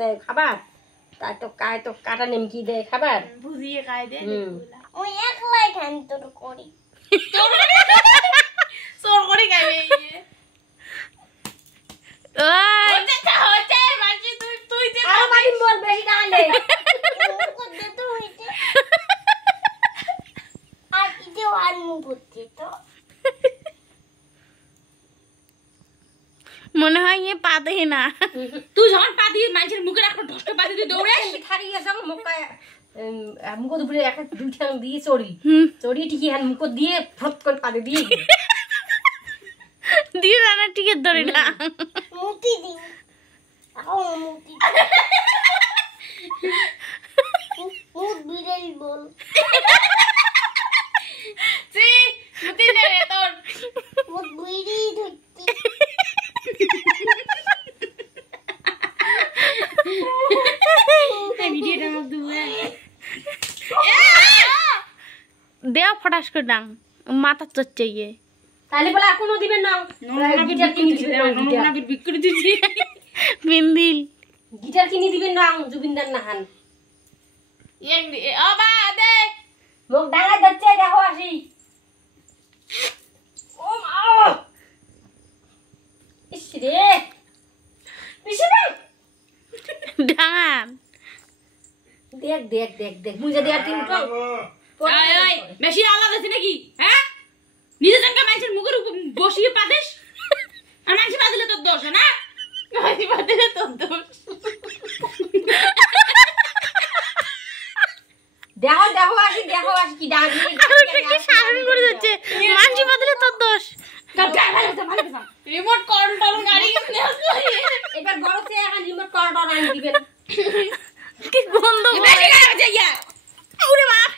দেয় খাবার তাই তো কাটা নিমকি দেয় খাবার ভুজিয়ে খাই দে ওই একলাই খান তোর করি সোর করে খাইবে ওই হচ্ছে মাসি তুই যে আর মাটি বল বেশি ডালে করতে তো হইছে আর ইতে আনমু করতে তো মনে হয় ये पाते ही ना তুই যখন পা দিয়ে মানুষের মুখে রাখো ঢসকে পা দিয়ে দৌড়ে খারি গেছে মুখায় মুখ দুপুরে একটা দুই ঠ্যাং দিয়ে চড়ি ঠিকই হ্যাঁ মুখ দিয়ে ফট করে পাড়ে দিয়ে দিয়ে রানা টিকেট ধরে না মুতি দি আও মুতি মুত বিড়াল বল সি মুতি নে রে তোর মুত বিড়ি ধরতি এই ভিডিওটা আমাকে দুবে দেও ফটাস করে ডাং মাথা চচ্ছে গিয়ে তাহলে বলে এখনো দিবেন না গিটার কিনে দিবেন না নমুনা বিক্রি দিছি বিন্দিল গিটার কিনে দিবেন না জুবিনদার নাহান এক ও বা দে মুখ ডাঙা যাচ্ছে দেখো আসি ও মা ইস রে পিছনে ডাঙান দেখ মুজে দেয়ার তিন তো ওই ওই বেশি আলাদা আছে নাকি হ্যাঁ নিজে জনকে মানুষের মুখের উপর বসিয়ে পাদিস আর মানুষ পাদিলে তোর দোষ না মানুষ পাদিলে তোর দোষ দেখো আসি কি ডাঙা কি সারণ করে যাচ্ছে মানসি বদলে তোর দোষ রিমোট কন্ট্রোল গাড়ি এবার বড় সে এখন রিমোট কন্ট্রোল আনি দিবেন কি গন্ধ বেশি গাড়ি যাইয়া ওরে বাপ